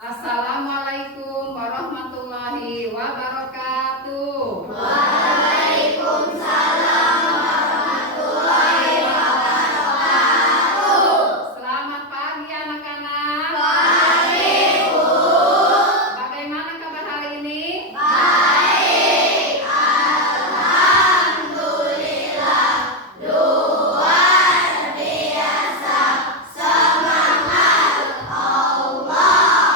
Assalamualaikum warahmatullahi wabarakatuh. Waalaikumsalam warahmatullahi wabarakatuh. Selamat pagi anak-anak. Pagi, Bu. Bagaimana kabar hari ini? Baik, alhamdulillah. Luar biasa. Semangat. Allahu Akbar.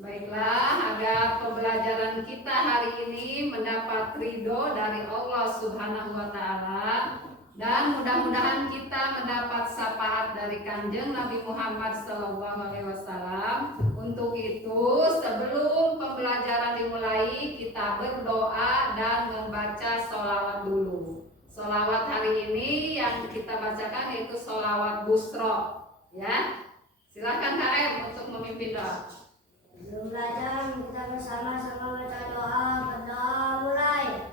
Baiklah, agar pembelajaran kita hari ini mendapat ridho dari Allah Subhanahu wa Ta'ala, dan mudah-mudahan kita mendapat syafaat dari Kanjeng Nabi Muhammad SAW. Untuk itu, sebelum pembelajaran dimulai, kita berdoa dan membaca sholawat dulu. Sholawat hari ini yang kita bacakan yaitu sholawat busro. Ya, silakan HM untuk memimpin doa. Sebelum belajar kita bersama-sama baca doa. Berdoa mulai.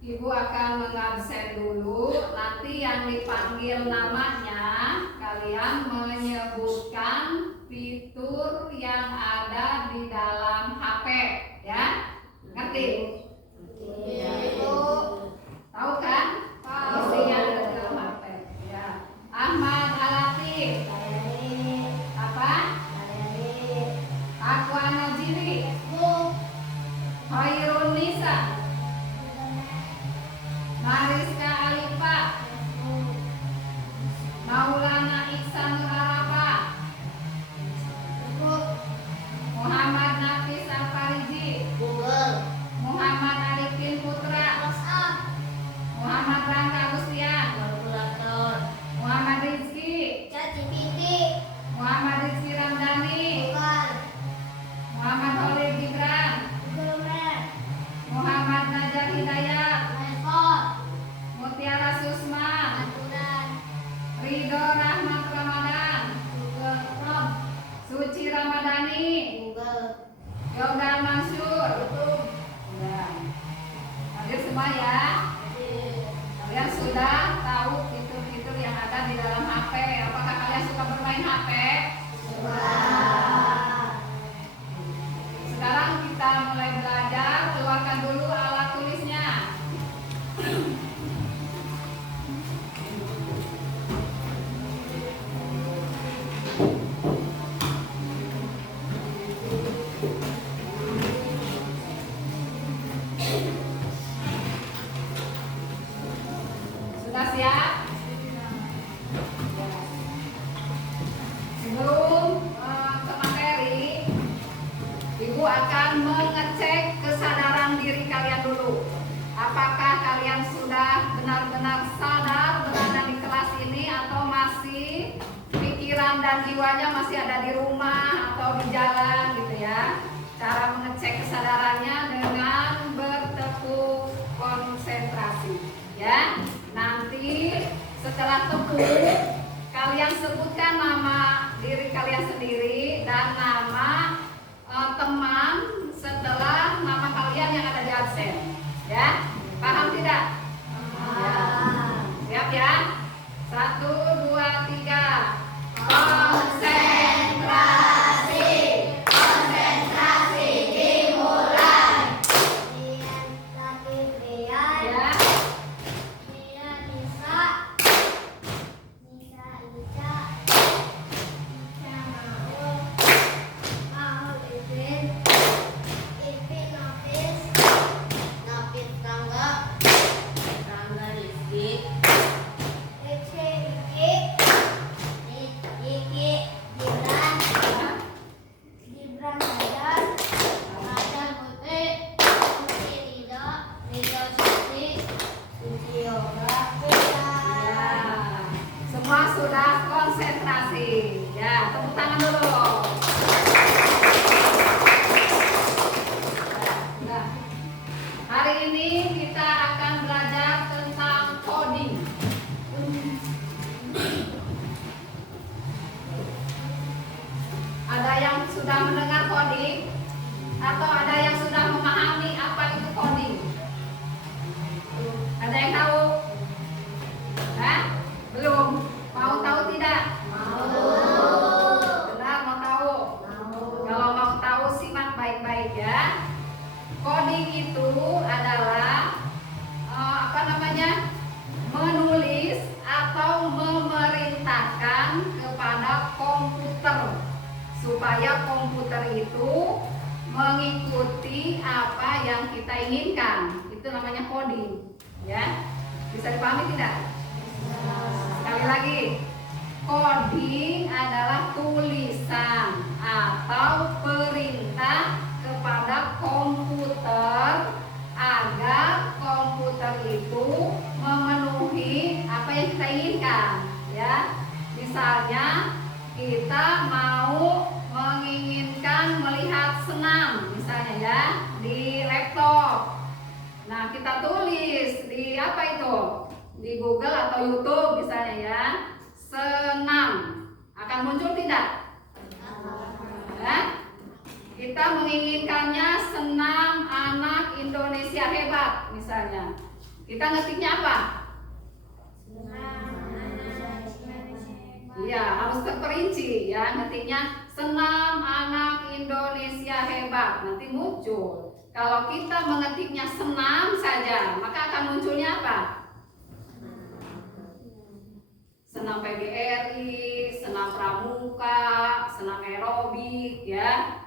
Ibu akan mengabsen dulu. Nanti yang dipanggil namanya, kalian menyebutkan fitur yang ada di dalam HP, ya. Ngerti? Ibu. Tahu kan? Isi yang ada di dalam HP. Ya. Ahmad Alatif. Apa? Aku Anajili. Hoirun Nisa. Mariska Alifa. Maulana Iksanul Araba. Muhammad Nafis Al-Fariji. Muhammad Arifin Putra. Muhammad Rangga Agustian. Muhammad Rizki. Muhammad Rizki Ramdhani. Muhammad Khalid Gibran. Muhammad Najar Hidayat. Mutiara Susma. Ridho Rahmat Ramadan. Suci Ramadhani. Yoga Mansur. Ya. Hadir semua ya. Kalian sudah tahu fitur-fitur yang ada di dalam HP. Apakah kalian suka bermain HP? Sekarang kita mulai belajar. Keluarkan dulu alat tulisnya. Sudah siap? Sebelum ke materi, Ibu akan mengecek kesadaran diri kalian dulu. Apakah kalian sudah benar-benar sadar berada di kelas ini atau masih pikiran dan jiwanya masih ada di rumah atau di jalan gitu ya. Cara mengecek kesadarannya dengan bertepuk konsentrasi ya. Nanti setelah tepuk, kalian sebutkan nama diri kalian sendiri dan nama teman setelah nama kalian yang ada di absen. Ya, paham tidak? Ya. Siap ya? 1, 2, 3. Konsentrasi. Konsentrasi dimulai. Ya. Semua sudah konsentrasi. Ya, tepuk tangan dulu. Nah, hari ini kita akan belajar tentang coding. Ada yang sudah mendengar coding atau ada yang sudah memahami apa itu coding? Ada yang tahu? Hah? Belum? Mau tahu tidak? Benar, mau tahu? Kalau mau tahu simak baik-baik ya. Coding itu adalah menulis atau memerintahkan kepada komputer supaya komputer itu mengikuti apa yang kita inginkan. Itu namanya coding, ya. Bisa dipahami tidak? Sekali lagi, coding adalah tulisan atau perintah kepada komputer agar komputer itu memenuhi apa yang kita inginkan, ya. Misalnya kita mau menginginkan melihat senam misalnya ya di laptop. Nah, kita tulis di apa itu? Di Google atau YouTube misalnya ya, senam. Akan muncul tidak? Ya? Kita menginginkannya senam anak Indonesia hebat misalnya. Kita ngetiknya apa? Iya, harus terperinci ya. Ngetiknya senam anak Indonesia hebat. Nanti muncul. Kalau kita mengetiknya senam saja, maka akan munculnya apa? Senam PGRI, senam pramuka, senam aerobik ya.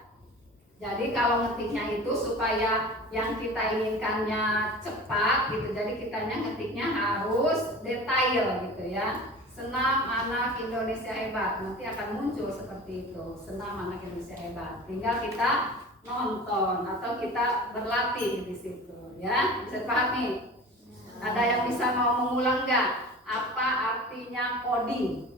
Jadi kalau ngetiknya itu supaya yang kita inginkannya cepat gitu. Jadi kitanya ngetiknya harus detail gitu ya. Senam anak Indonesia hebat, nanti akan muncul seperti itu. Senam anak Indonesia hebat. Tinggal kita nonton atau kita berlatih di situ ya. Bisa dipahami? Ada yang bisa mau mengulang nggak? Apa artinya coding?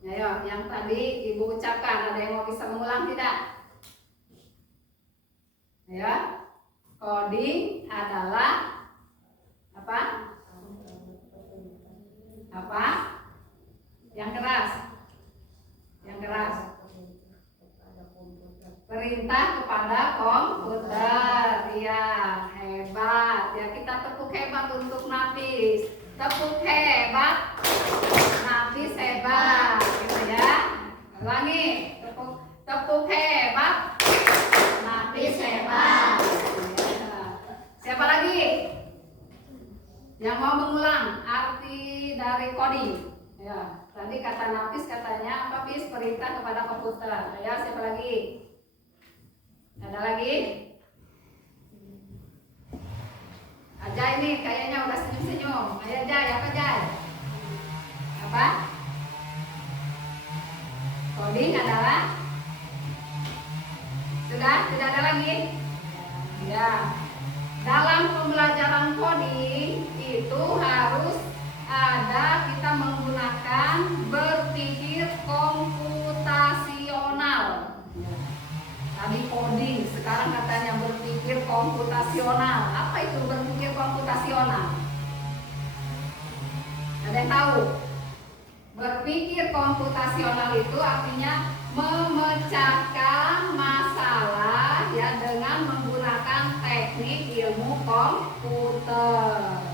Ayo, yang tadi Ibu ucapkan, ada yang mau bisa mengulang tidak? Ayo, coding adalah apa? Apa? Yang keras. Yang keras. Perintah kepada komputer. Iya, hebat. Ya, kita tepuk hebat untuk Nafis. Tepuk hebat. Nafis hebat. Gitu ya. Ulangi. Tepuk hebat. Nafis hebat. Ya. Siapa lagi yang mau mengulang arti dari coding? Ya, tadi kata Nafis katanya apa, Fis? Perintah kepada komputer. Ya, siapa lagi? Ada lagi? Ajay ini kayaknya udah senyum-senyum. Ayo Jay, apa Jay? Apa? Coding adalah? Sudah ada lagi? Ya. Dalam pembelajaran coding itu harus ada kita menggunakan berpikir komputasional. Tadi coding, sekarang katanya berpikir komputasional. Apa itu berpikir komputasional? Ada yang tahu? Berpikir komputasional itu artinya memecahkan masalah ya dengan menggunakan teknik ilmu komputer.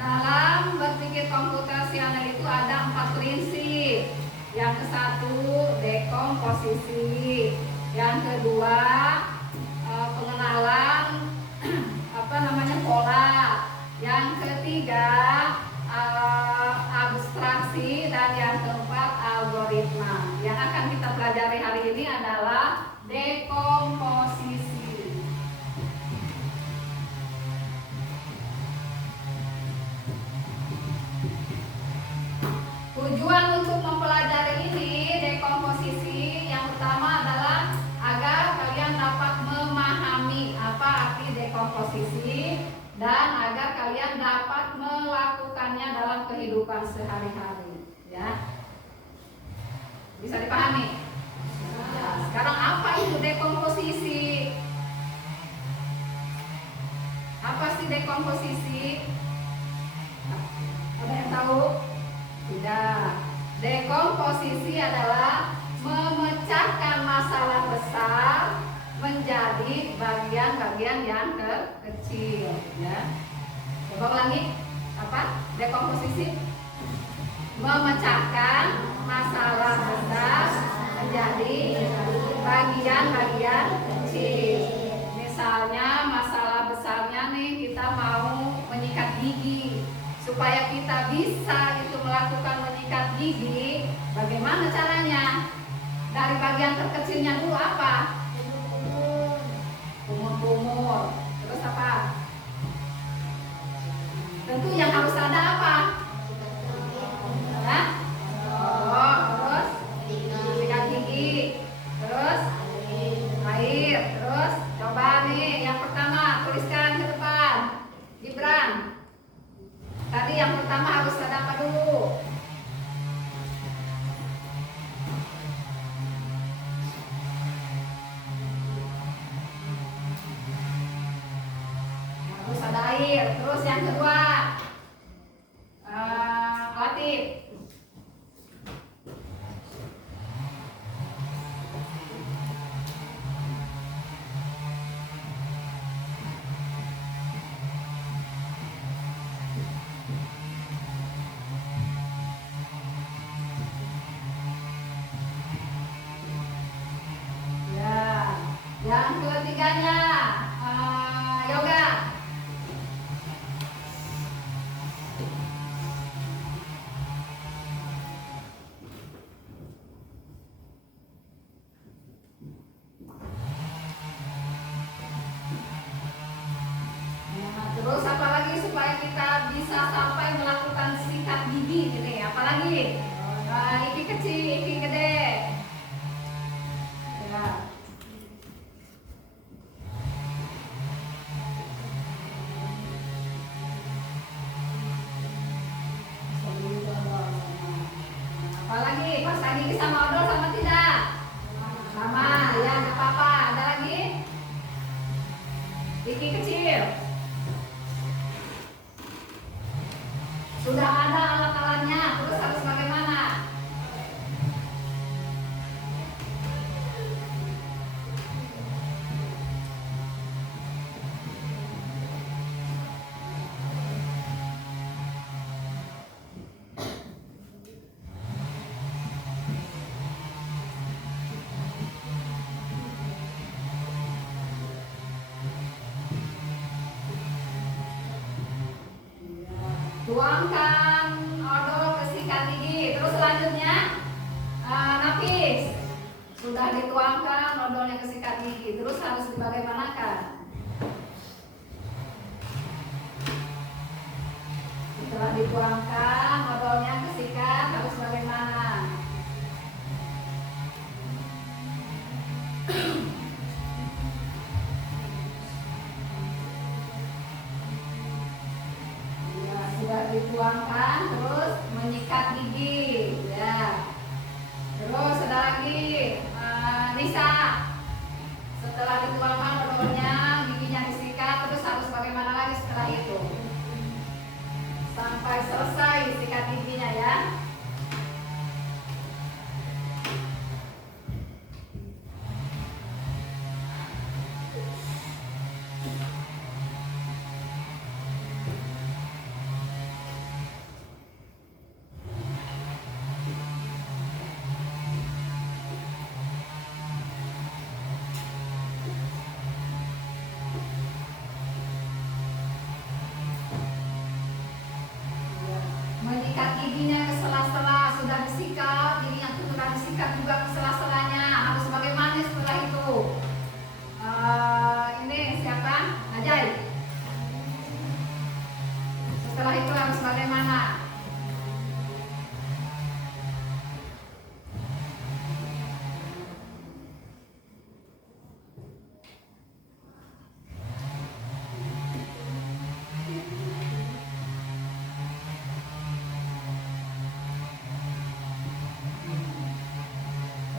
Dalam berpikir komputasional itu ada 4 prinsip. Yang ke satu dekomposisi, yang kedua pengenalan pola, yang ketiga abstraksi, dan yang keempat algoritma. Yang akan kita pelajari hari ini adalah dekomposisi. Tujuan untuk mempelajari ini dekomposisi yang pertama adalah agar kalian dapat memahami apa arti dekomposisi dan agar kalian dapat melakukannya dalam kehidupan sehari-hari, ya. Bisa dipahami? Ya, sekarang apa itu dekomposisi? Apa sih dekomposisi? Ada yang tahu? Tidak. Dekomposisi adalah memecahkan masalah besar menjadi bagian-bagian yang kecil, ya. Coba ulangi. Apa? Dekomposisi memecahkan masalah besar menjadi bagian-bagian kecil. Misalnya masalah besarnya nih, kita mau menyikat gigi. Supaya kita bisa itu melakukan menyikat gigi, bagaimana caranya? Dari bagian terkecilnya dulu apa? Kumur-kumur. Terus apa? Tentu yang harus ada apa? Hah? Oh, terus sikat gigi. Terus air. Terus coba nih yang pertama, tuliskan ke depan. Gibran. Tadi yang pertama harus ada apa dulu? Harus ada air. Terus yang kedua, Latif. bisa sampai melakukan sikat gigi ini. Apalagi iki kecil, iki gede. Ya. Apalagi pasang gigi sama odol sama tidak? Sama, ya nggak apa-apa. Ada lagi? Gigi kecil. Sudah ada alat-alatnya, terus harus bagaimana? Tuangkan odol ke sikat gigi. Terus selanjutnya napis. Sudah dituangkan odolnya ke sikat gigi. Terus harus dibagaimanakan? Setelah dituangkan odolnya ke sikat harus bagaimana? Dituangkan, terus menyikat gigi, ya. Terus ada lagi Nisa. Setelah dituangkan odolnya, giginya disikat, terus harus bagaimana lagi setelah itu? Sampai selesai sikat giginya, ya. Menyikat giginya ke sela-sela, sudah disikat, giginya sudah disikat juga ke sela-selanya. Harus bagaimana setelah itu? Ini siapa? Najai. Setelah itu harus bagaimana?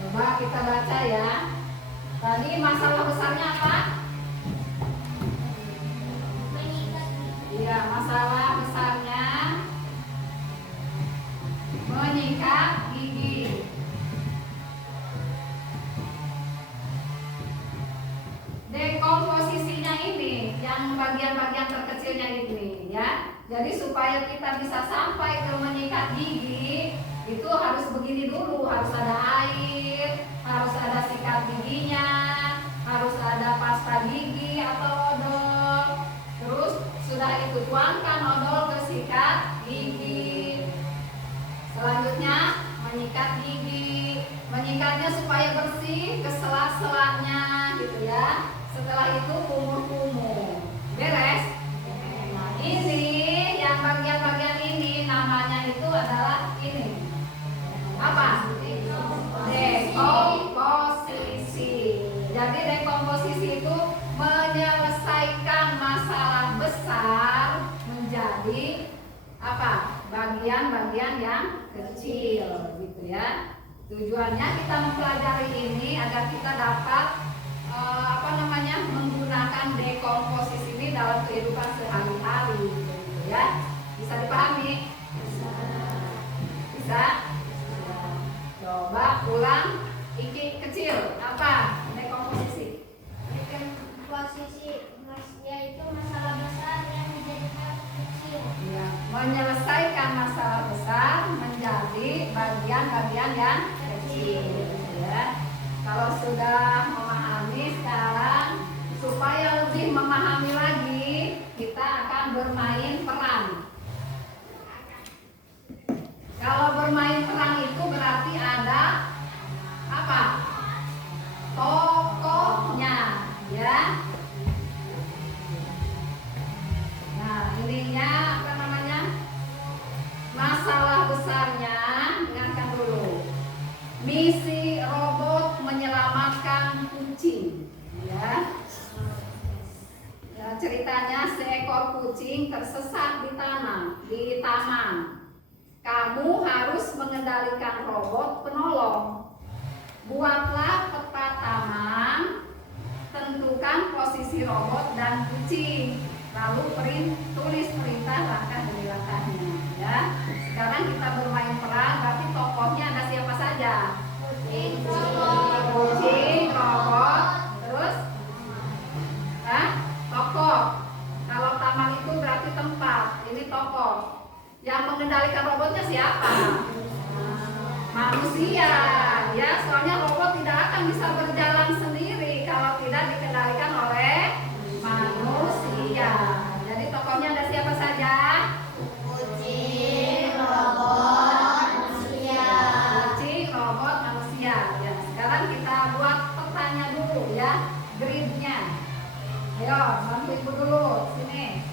Coba kita baca ya. Tadi masalah besarnya apa? Iya, masalah besarnya menyikat gigi. Dekomposisinya ini, yang bagian-bagian terkecilnya ini, ya. Jadi supaya kita bisa sampai ke menyikat gigi, itu harus begini dulu, harus ada air, harus ada sikat giginya, harus ada pasta gigi atau odol. Terus sudah itu tuangkan odol ke sikat gigi. Selanjutnya menyikat gigi, menyikatnya supaya bersih ke sela-selanya, gitu ya. Setelah itu kumur-kumur, beres. Nah, ini yang bagian-bagian ini namanya itu adalah ini. Apa? Dekomposisi. Jadi dekomposisi itu menyelesaikan masalah besar menjadi apa? Bagian-bagian yang kecil, gitu ya. Tujuannya kita mempelajari ini agar kita dapat menggunakan dekomposisi ini dalam kehidupan sehari-hari, gitu ya. Bisa dipahami? Bisa? Coba ulang. Iki kecil apa dekomposisi? Dekomposisi yaitu masalah besar yang menjadi hal kecil. Ya, menyelesaikan masalah besar menjadi bagian-bagian yang kecil, gitu ya. Kalau sudah memahami sekarang, supaya lebih memahami lagi, kita akan bermain peran. Kalau bermain peran itu berarti ada apa? Tokohnya, ya. Nah, ininya apa namanya? Ceritanya seekor kucing tersesat di taman. Kamu harus mengendalikan robot penolong. Buatlah peta taman, tentukan posisi robot dan kucing, lalu tulis perintah langkah demi langkahnya. Ya. Sekarang kita bermain peran, berarti tokohnya ada siapa saja? Kucing, robot. Kucing, robot, terus tokoh. Kalau taman itu berarti tempat, ini tokoh. Yang mengendalikan robotnya siapa? Manusia. Ya, soalnya robot tidak akan bisa berjalan sendiri kalau tidak dikendalikan oleh manusia. Jadi tokohnya ada siapa saja? Kucing, robot, manusia. Kucing, robot, manusia. Ya, sekarang kita buat petanya dulu ya, gridnya. Ayo, bantu ibu dulu, sini.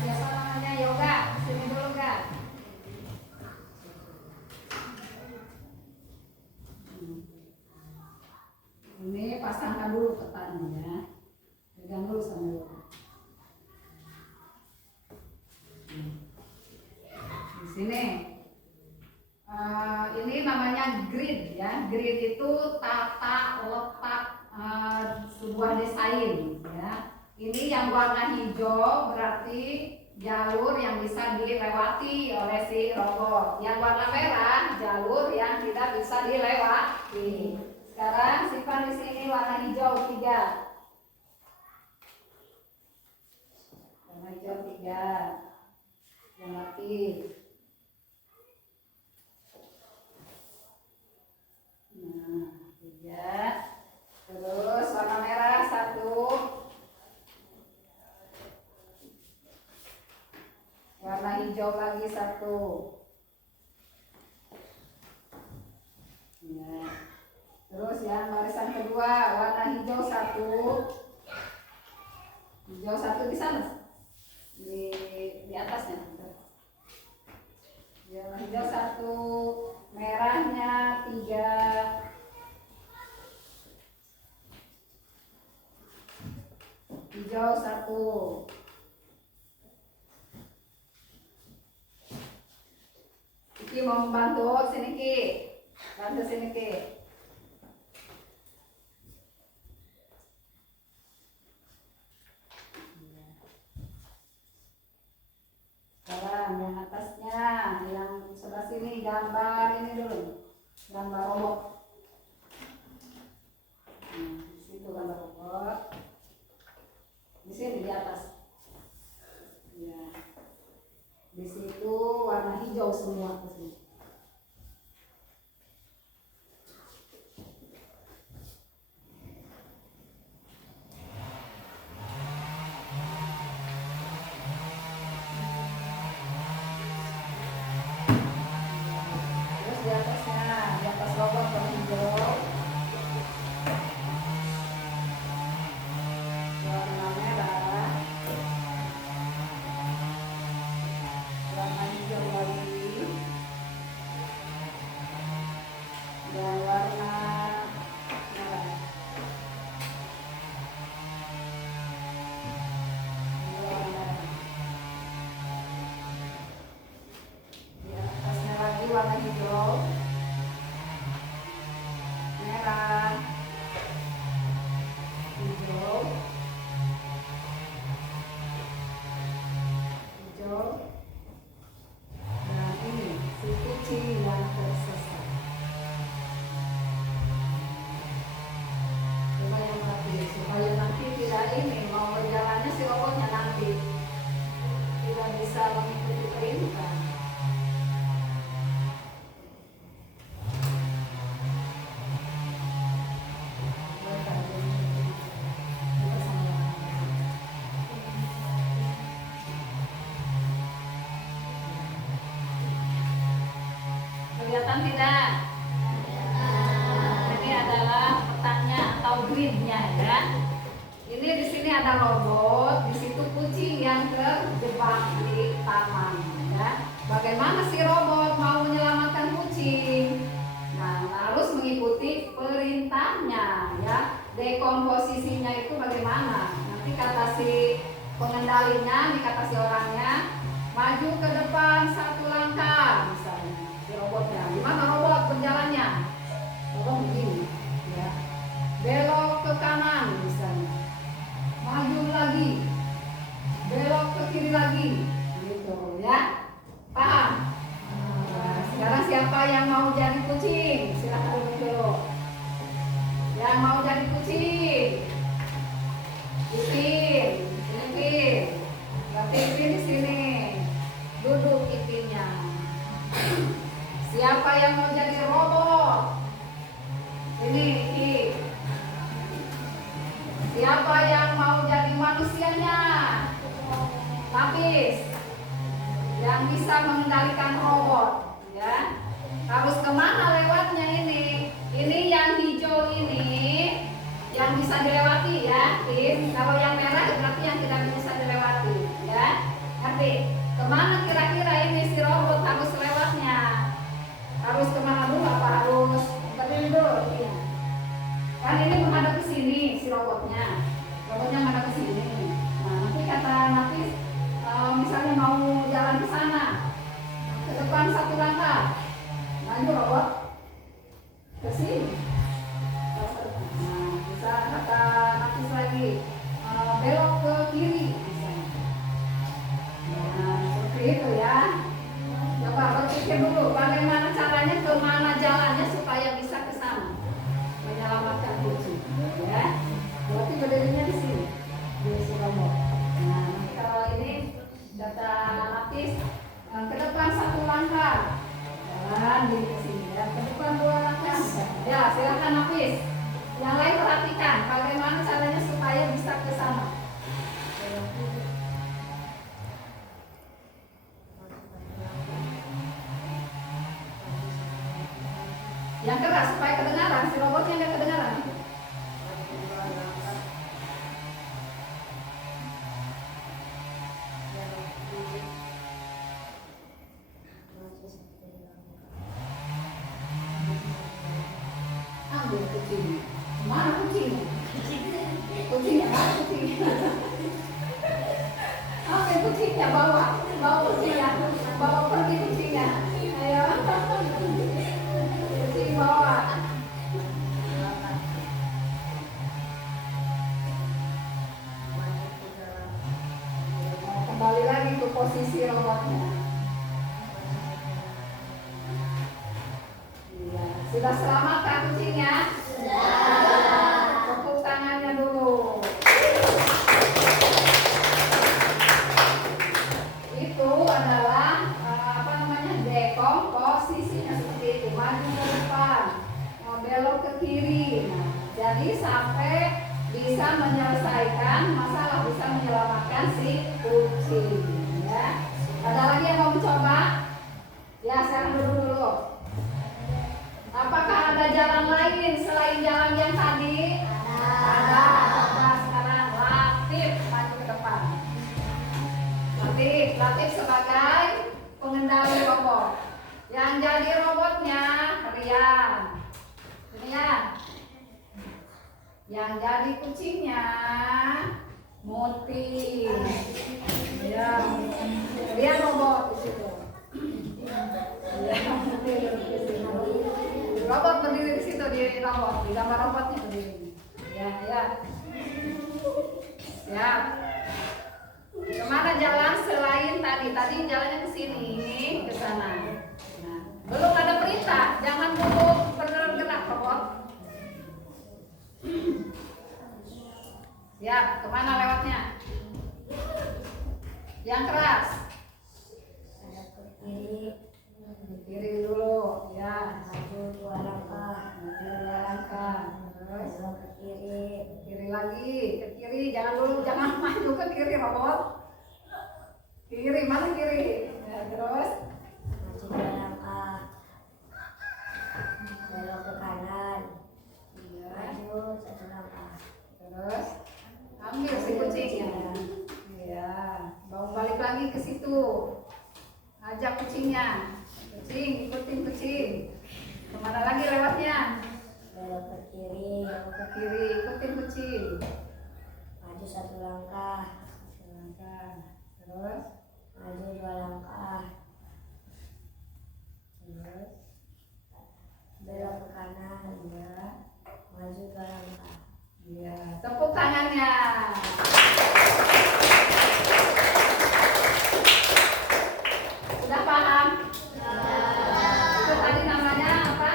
Siapa namanya? Yoga, sini dulu Kak. Ini pasangkan dulu petanya ya. Pegang dulu sama Yoga. Di sini. Ini namanya grid ya. Grid itu tata letak sebuah desain ya. Ini yang warna hijau berarti jalur yang bisa dilewati oleh si robot. Yang warna merah jalur yang tidak bisa dilewati. Sekarang simpan di sini warna hijau 3. Warna hijau 3. Yang aktif. Nah, 3. Terus warna merah 1. Warna hijau lagi 1. Ya. Terus yang barisan kedua warna hijau 1. Hijau 1 di sana. Di atasnya. Warna hijau 1, merahnya 3. Hijau 1. Ki mau membantu sini Ki. Bantu sini Ki. Sekarang yang atasnya, yang sebelah sini gambar ini dulu. Gambar robot. Di situ gambar robot. Di sini di atas. Ya. Di situ warna hijau semua ke sini. Terus di atasnya, di atas robot warna hijau. Warna merah. Warna hijau lagi. Dan warna merah. Di atasnya lagi warna hijau, merah, hijau, hijau, dan ini si kucing yang tersesat. Coba yang tadi supaya nanti tidak ini mau berjalannya si robotnya nanti tidak bisa mengikuti perintah. Kelihatan tidak? Ini adalah petanya atau gridnya ya. Ini di sini ada robot, di situ kucing yang terjebak di taman ya. Bagaimana si robot mau menyelamatkan kucing? Nah, harus mengikuti perintahnya ya. dekomposisinya itu bagaimana? Nanti kata si pengendalinya, kata si orangnya, maju ke depan 1 langkah misalnya si robotnya. Gimana robot berjalannya? Robot begini, ya. Belok ke kanan misalnya, maju lagi, belok ke kiri lagi, gitu ya. Paham? Nah, sekarang siapa yang mau jadi kucing? Silahkan duduk dulu. Yang mau jadi kucing, Ipin, berarti Ipin di sini, duduk Ipinnya. Siapa yang mau jadi robot? Ini Ipin. Siapa yang mau jadi manusianya? Lapis, yang bisa mengendalikan robot, ya. Harus kemana lewatnya ini? Ini yang hijau ini yang bisa dilewati ya, Tim. Kalau yang merah berarti yang tidak bisa dilewati, ya. Ngerti? Kemana kira-kira ini si robot harus lewatnya? Harus kemana dulu? Apa harus berdiri dulu? Ya. Kan ini menghadap ke sini si robotnya. Robotnya menghadap ke sini. Nah, nanti kata Nafis, misalnya mau jalan ke sana, ke depan 1 langkah. Maju robot ke sini. Nah, bisa kata Nafis lagi, belok ke kiri misalnya. Nah, seperti itu ya. Coba berpikir dulu bagaimana caranya, kemana jalannya supaya bisa ke sana menyelamatkan kucing, ya. Berarti berdirinya di sini, di si robot. Nah, nanti kalau ini kata Nafis, ke depan 1 langkah. Jalan di sini ya, ke depan 2 langkah. Ya, silakan Nafis. Yang lain perhatikan bagaimana caranya supaya bisa ke sana. Yang keras supaya kedengaran, si robotnya nggak kedengaran. Ambil kucing. Mana kucing? Kucingnya mana kucingnya? Ambil kucingnya, bawa kucingnya, bawa pergi kucingnya. Ayo, kucing bawa. Kembali lagi ke posisi robotnya. Iya, sudah selamat kan kucingnya? Tepuk tangannya dulu. Itu adalah dekomposisinya seperti itu. Maju ke depan, belok ke kiri. Nah, jadi sampai bisa menyelesaikan masalah, bisa menyelamatkan si kucing. Ya. Ada lagi yang mau mencoba? Ya, sekarang dulu. Apakah ada jalan lain selain jalan yang tadi? Ada. Nah, sekarang Latif maju ke depan. Latif sebagai pengendali robot. Yang jadi robotnya Rian. Ini ya. Yang jadi kucingnya Muti. Ya. Rian robot di situ. Ya, Muti di situ. Robot berdiri di situ, di robot, di gambar robotnya berdiri. Ya. Siap. Kemana jalan selain tadi? Tadi jalannya ke sini, ke sana. Nah, belum ada perintah, jangan dulu bergerak robot. Ya, kemana lewatnya? Yang keras. Kiri dulu, ya. Maju 2 langkah. Maju 2 langkah. Terus Ke kiri. kiri lagi, ke kiri. Jangan maju ke kiri robot. Kiri, mana kiri? Ya, terus Maju 2 langkah. Belok ke kanan. ya. Maju 1 langkah. Terus ambil si kucingnya. Ya, bawa balik lagi ke situ. Ajak kucingnya. Kucing, ikutin kucing. Kemana lagi lewatnya? belok ke kiri. Belok ke kiri, ikutin kucing. Maju 1 langkah. 1 langkah. Terus Maju 2 langkah. terus Belok ke kanan. ya. Maju 2 langkah. Iya, tepuk tangannya. Sudah paham? Itu tadi namanya apa?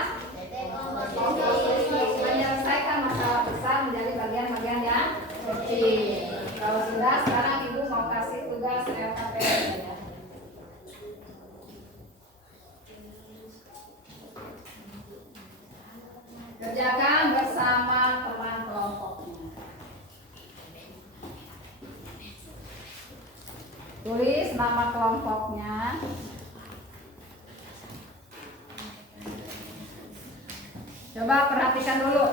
Menyelesaikan masalah besar menjadi bagian-bagian yang kecil. Kalau sudah, sekarang ibu mau kasih tugas LKPM ya. Kerjakan bersama teman kelompoknya. Tulis nama kelompoknya. Coba perhatikan dulu.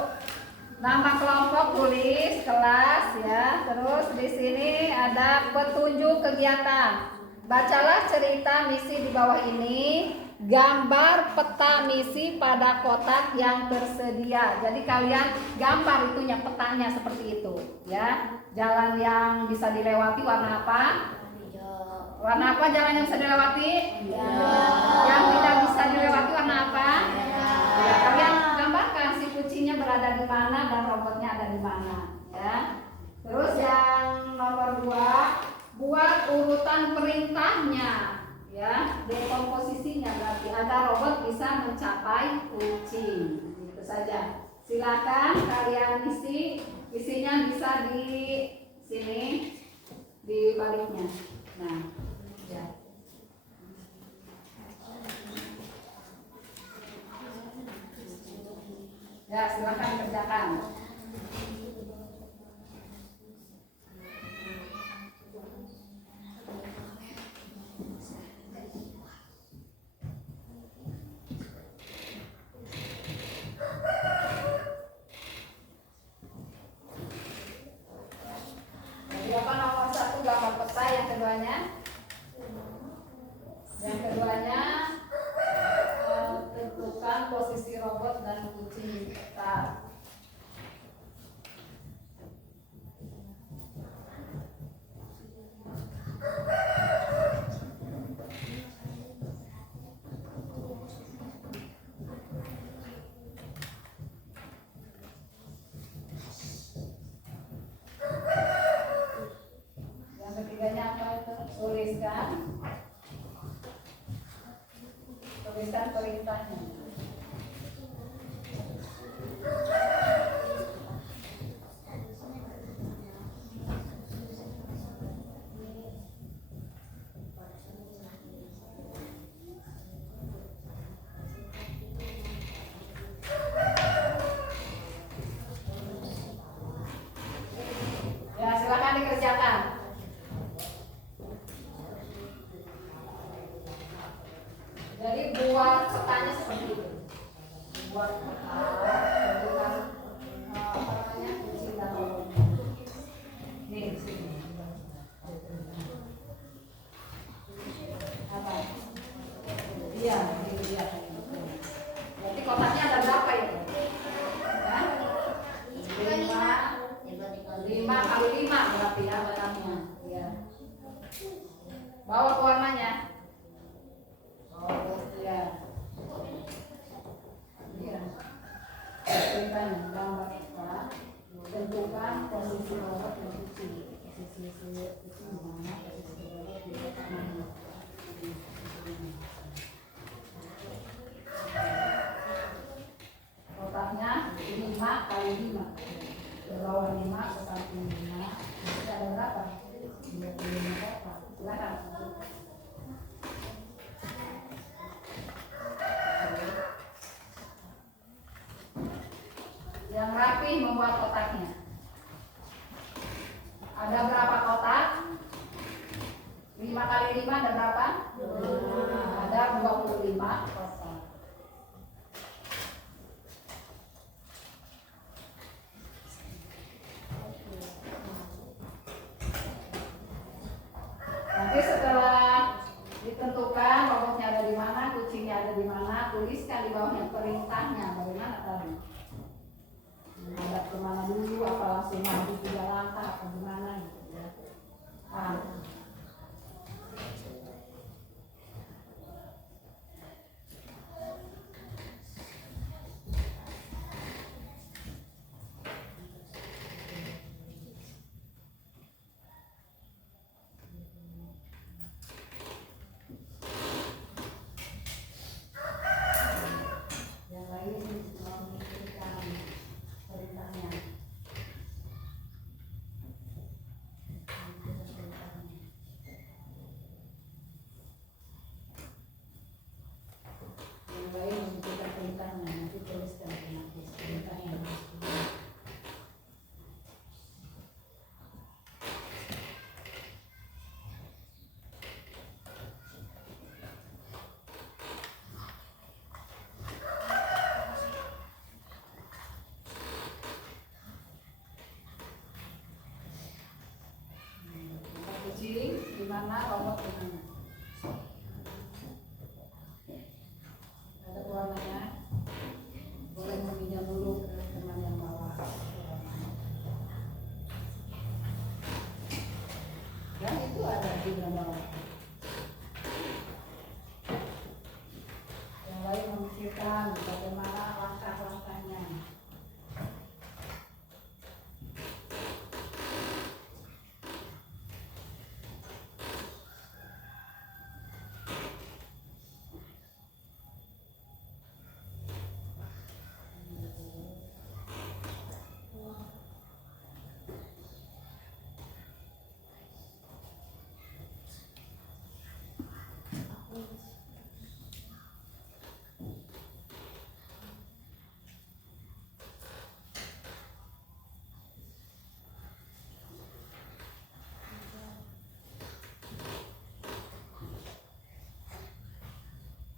Nama kelompok tulis, kelas ya. Terus di sini ada petunjuk kegiatan. Bacalah cerita misi di bawah ini. Gambar peta misi pada kotak yang tersedia. Jadi kalian gambar itunya, petanya seperti itu ya. Jalan yang bisa dilewati warna apa? Hijau. Warna apa jalan yang bisa dilewati? Hijau. Yang tidak bisa dilewati warna apa? Merah. Ya, kalian gambarkan si kucingnya berada di mana dan robotnya ada di mana ya. Terus yang nomor 2, buat urutan perintahnya ya, dekomposisinya berarti agar robot bisa mencapai kucing. Itu saja. Silakan kalian isi, isinya bisa di sini di baliknya. Nah, ya. Ya, silakan kerjakan. Jadi apa nomor 1 gambar peta, yang keduanya? Yang keduanya tentukan posisi robot dan kucing di peta. Yang ketiganya apa itu? Tuliskan perintahnya. Ya, silakan dikerjakan. Jadi buat petanya seperti itu. Buat peta, tentukan apa namanya, kucing dan robotnya. Nih di sini. Apa? Iya, ini dia. Berarti kotaknya ada berapa itu? Ya? 5 kali 5 berarti ya kotaknya. Ya. Bawa ke warnanya. Oh, ya. Iya. Tentukan gambar peta, tentukan posisi robot dan kucing. Posisi kucing mana, posisi robot di kotak mana. Kotaknya 5 kali 5. Ke bawah 5, ke samping 5. Jadi ada berapa? 25 kotak. Silakan. Yang rapi membuat kotaknya. Ada berapa kotak? 5 kali 5 ada berapa? Ada 25 kotak. Nanti setelah ditentukan robotnya ada di mana, kucingnya ada di mana, tuliskan di bawahnya perintahnya. Bagaimana tadi? Gimana robot gimana? Ada warnanya? Boleh meminjam dulu ke teman yang bawa. Ya itu ada di dalam. Yang lain memikirkan bagaimana langkah-langkahnya.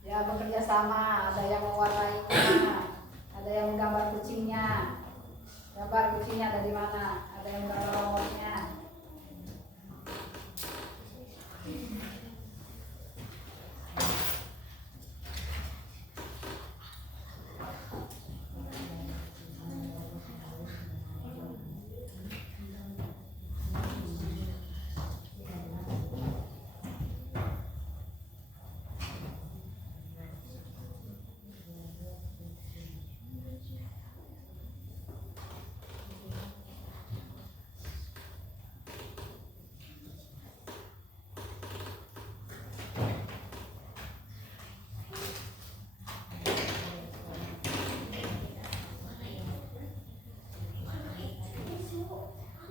Ya bekerja sama, ada yang mewarnainya, ada yang menggambar kucingnya. Gambar kucingnya ada di mana? Ada yang gambar robotnya.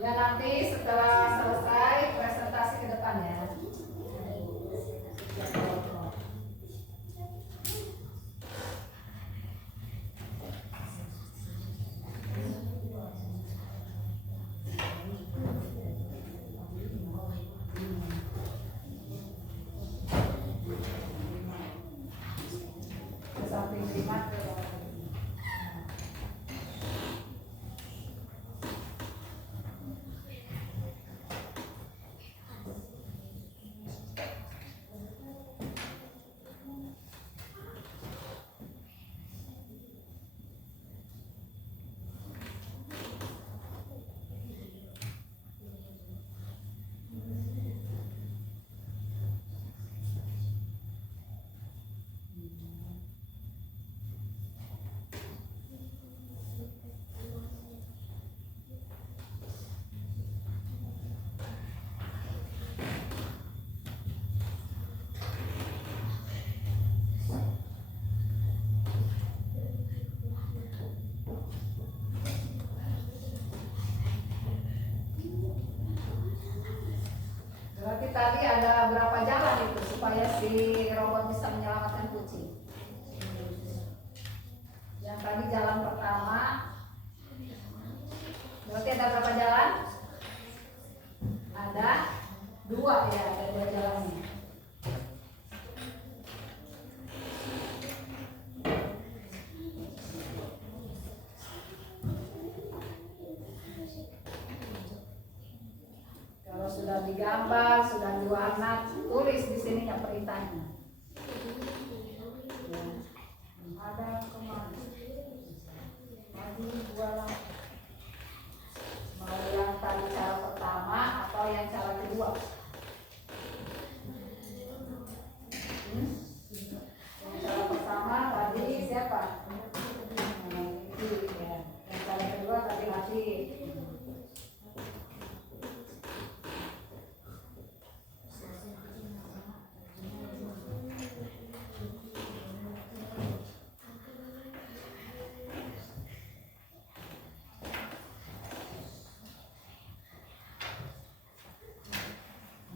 Ya nanti setelah selesai presentasi ke depan ya. Ke samping lima ke berarti tadi ada berapa jalan itu supaya si robot bisa menyelamatkan kucing? Yang tadi jalan pertama, berarti ada berapa jalan? Ada dua ya, ada dua jalannya. Kalau sudah digambar, sudah diwarna, tulis di sininya perintahnya. Ya. Ada kemana? Maju dua langkah. Mau yang tadi cara pertama atau yang cara kedua? Yang cara pertama tadi siapa? Itu ya. Yang cara kedua tadi Hati.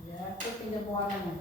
Ya, itu pinjam warnanya.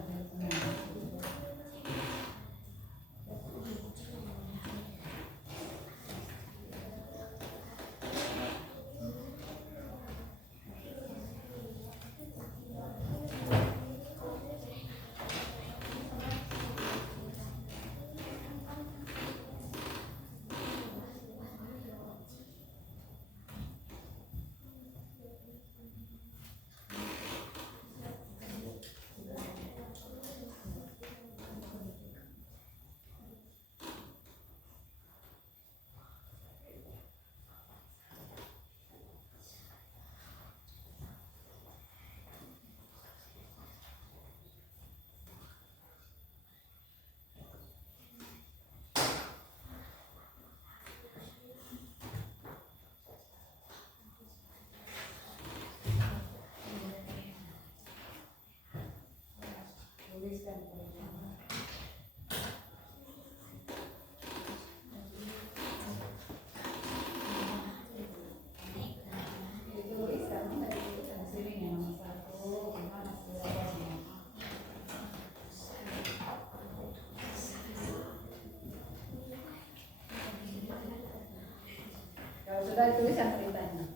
Sudah ditulis yang ceritanya.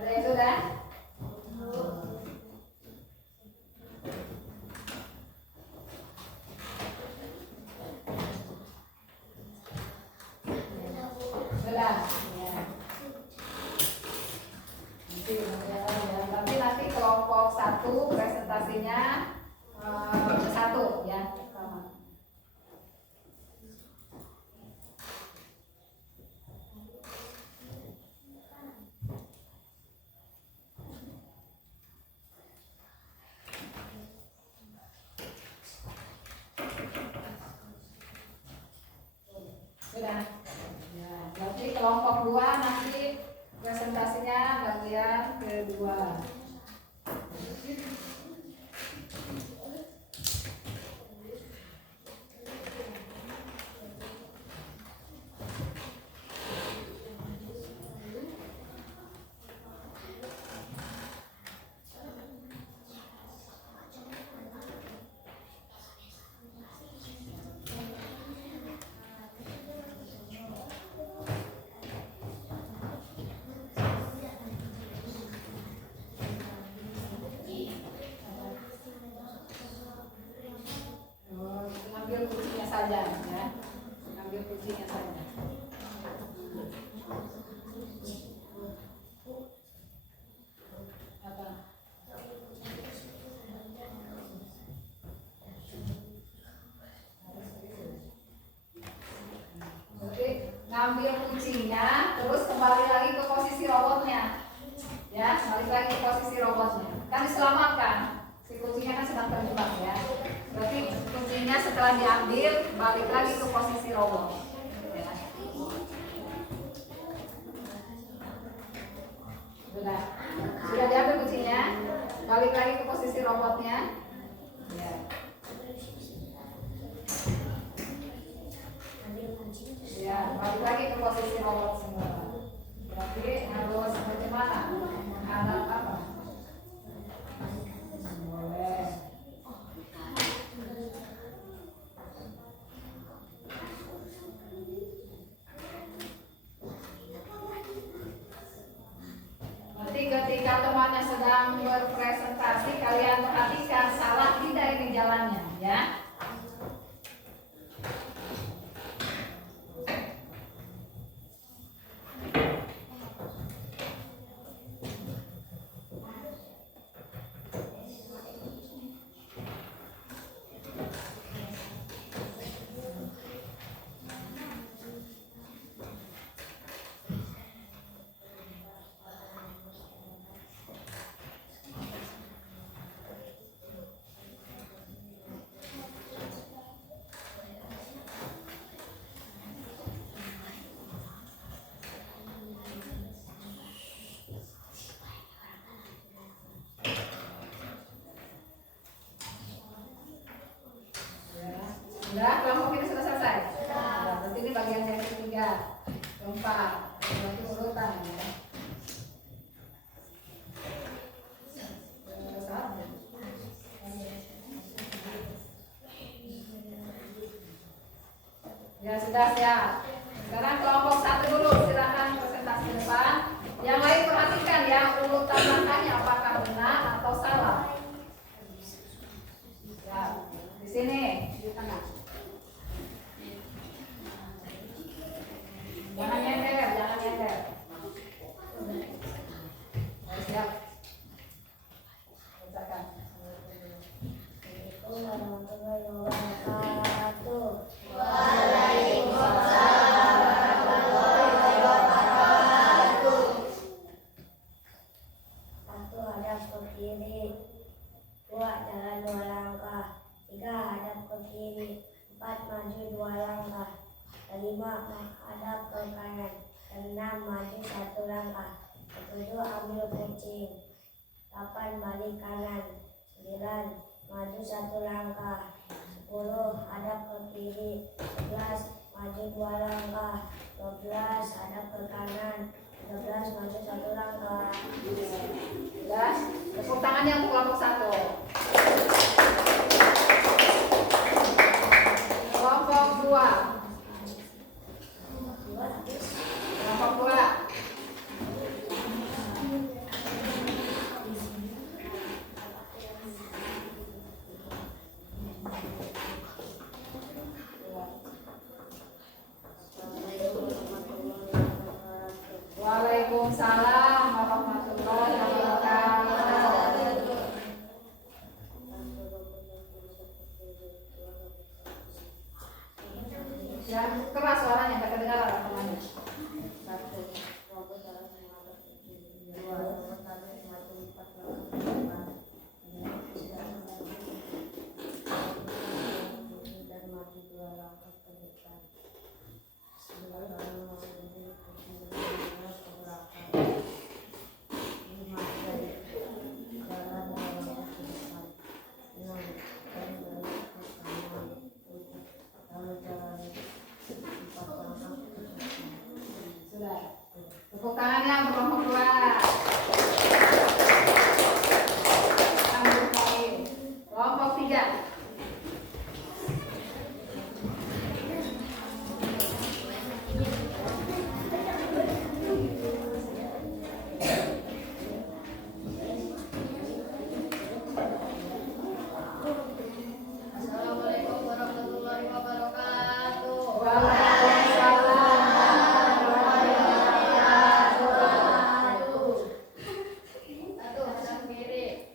Ada yang sudah? Sudah. Ya. Tapi nanti kelompok 1 presentasinya satu ya, sama. Sudah. Ya, berarti kelompok 2 nanti presentasinya bagian kedua. Ambil kuncinya saja ya, ambil kuncinya saja. Apa? Berarti ngambil kuncinya, terus kembali lagi ke posisi robotnya, ya, balik lagi ke posisi robotnya. Kan diselamatkan, si kuncinya kan sedang terjebak ya. Berarti kuncinya setelah diambil balik lagi ke posisi robot. Ya. Sudah diambil kuncinya, balik lagi ke posisi robotnya. Ya. Ya, balik lagi ke posisi robot semua. Berarti harus bagaimana? Menghadap apa? Boleh. Nanti ketika temannya sedang berpresentasi, kalian perhatikan salah tidak ini jalannya, ya. Sudah, kelompok ini sudah selesai. Nah, berarti ini bagian yang ketiga, keempat. Berarti urutan ya. Ya sudah siap. Sekarang kelompok 1 dulu, silakan presentasi depan. Yang lain perhatikan ya urutan langkahnya apakah benar atau salah. Ya, di sini di tengah. Jangan nyender, jangan nyender. Siap. Bacakan. Assalamualaikum warahmatullahi wabarakatuh. Satu, hadap ke kiri. Dua, jalan 2 langkah. 3, hadap ke kiri. 4, maju 2 langkah. 5, hadap ke kanan. 6, maju 1 langkah. 7, ambil kucing. 8, balik kanan. 9, maju 1 langkah. 10, hadap ke kiri. 11, maju 2 langkah. 12, hadap ke kanan. 13, maju 1 langkah. Sudah, tepuk tangannya untuk kelompok 1. Kelompok 2. Kelompok 2. Waalaikumsalam warahmatullahi wabarakatuh. Yang keras suaranya, nggak kedengaran temannya. 1, Tepuk tangannya untuk kelompok 2. Kelompok 3. Assalamualaikum warahmatullahi wabarakatuh. Satu, hadap kiri.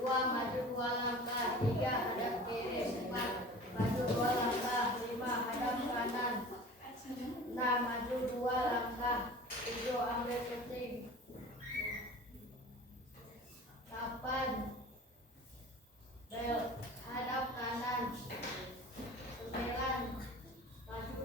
2, maju 2 langkah. 3, hadap kiri. 4, maju 2 langkah. 5, hadap kanan. 6, maju 2 langkah. 7, ambil kucing. 8, hadap kanan. 9, maju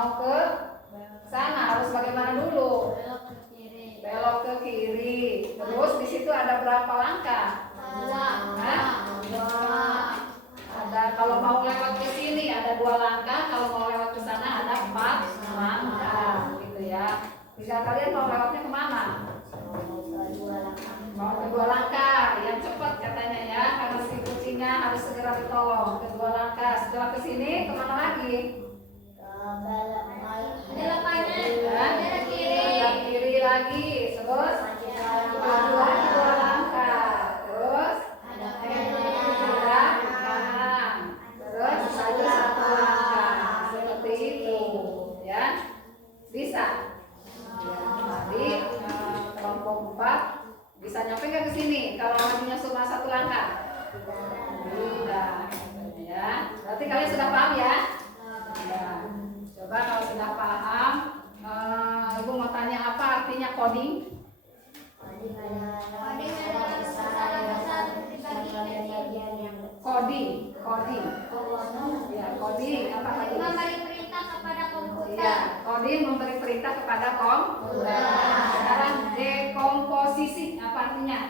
mau ke sana harus bagaimana dulu? Belok ke kiri. Belok ke kiri. Terus di situ ada berapa langkah? Hah? Ada, kalau mau lewat ke sini ada 2 langkah, kalau mau lewat ke sana ada 4 langkah, gitu ya. Bisa kalian mau lewatnya kemana? Mau ke 2 langkah, yang cepat katanya ya, karena si kucingnya harus segera ditolong. Ke 2 langkah, setelah ke sini kemana lagi? Belok kanan. Belok kiri. Belok kiri lagi, terus maju lagi 2 langkah, terus ada kanan, terus maju 1 langkah, seperti itu, ya. Bisa. Ya, tadi kelompok 4 bisa nyampe nggak ke sini kalau majunya cuma 1 langkah? Tidak, ya. Berarti kalian sudah paham ya? Ya. Coba kalau sudah paham, Ibu mau tanya apa artinya coding? Coding adalah masalah besar dibagi bagian yang Coding, ya coding apa tadi? memberi perintah kepada komputer. Iya, coding memberi perintah kepada komputer. Sekarang dekomposisi apa artinya?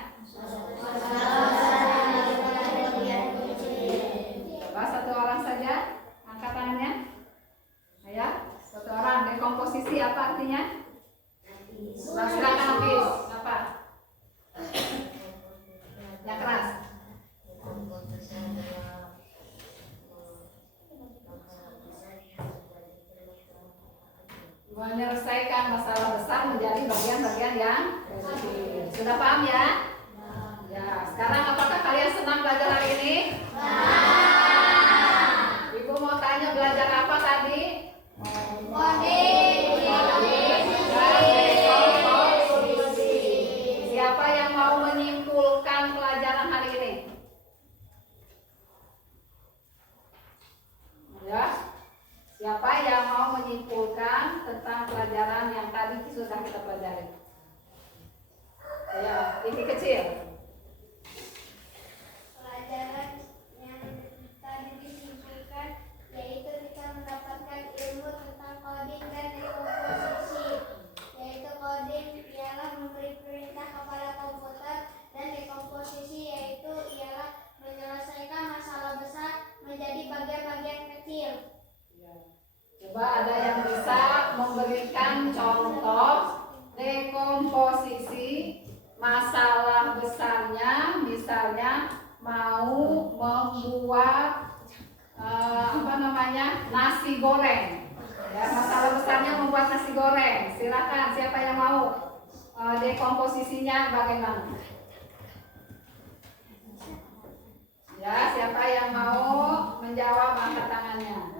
Coba 1 orang saja angkat tangannya. Ya, 1 orang. Dekomposisi apa artinya? Nah, silakan habis. Apa? Yang keras. Menyelesaikan masalah besar menjadi bagian-bagian yang kecil. Sudah paham ya? Ya, sekarang apakah kalian senang belajar hari ini? Ibu mau tanya belajar apa tadi? Siapa yang mau menyimpulkan pelajaran hari ini? Ya. Siapa yang mau menyimpulkan tentang pelajaran yang tadi sudah kita pelajari? Ya, ini kecil. Pelajaran yang tadi disimpulkan yaitu kita mendapatkan ilmu tentang coding dan dekomposisi. Yaitu coding ialah memberi perintah kepada komputer dan dekomposisi yaitu ialah menyelesaikan masalah besar menjadi bagian-bagian kecil. Coba ada yang bisa memberikan contoh dekomposisi masalah besarnya, misalnya mau membuat nasi goreng. Ya, masalah besarnya membuat nasi goreng. Silakan, siapa yang mau dekomposisinya bagaimana? Ya, siapa yang mau menjawab angkat tangannya?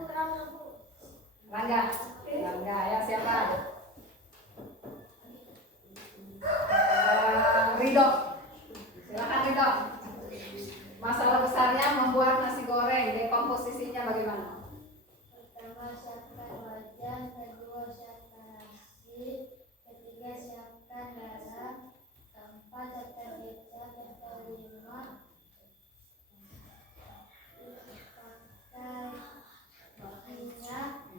Rangga, ya siapa? Ridho, silakan Ridho. Masalah besarnya membuat nasi goreng, dekomposisinya bagaimana? Pertama siapkan wajan, kedua siapkan nasi, ketiga siapkan garam, keempat siapkan kecap, kelima pakai minyak,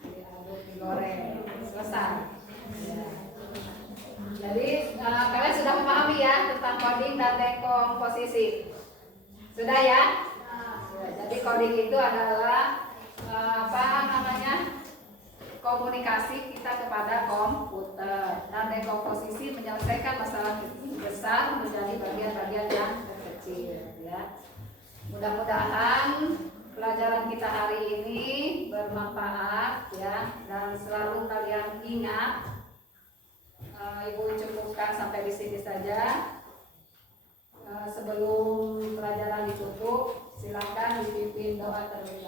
Diaduk, digoreng, selesai. Ya. Jadi kalian sudah memahami ya tentang coding dan dekomposisi. Sudah ya? Jadi coding itu adalah komunikasi kita kepada komputer, dan dekomposisi menyelesaikan masalah besar menjadi bagian-bagian yang kecil. Ya. Mudah-mudahan pelajaran kita hari ini bermanfaat ya, dan selalu kalian ingat. Ibu cukupkan sampai di sini saja. Sebelum pelajaran ditutup, silakan dipimpin doa terlebih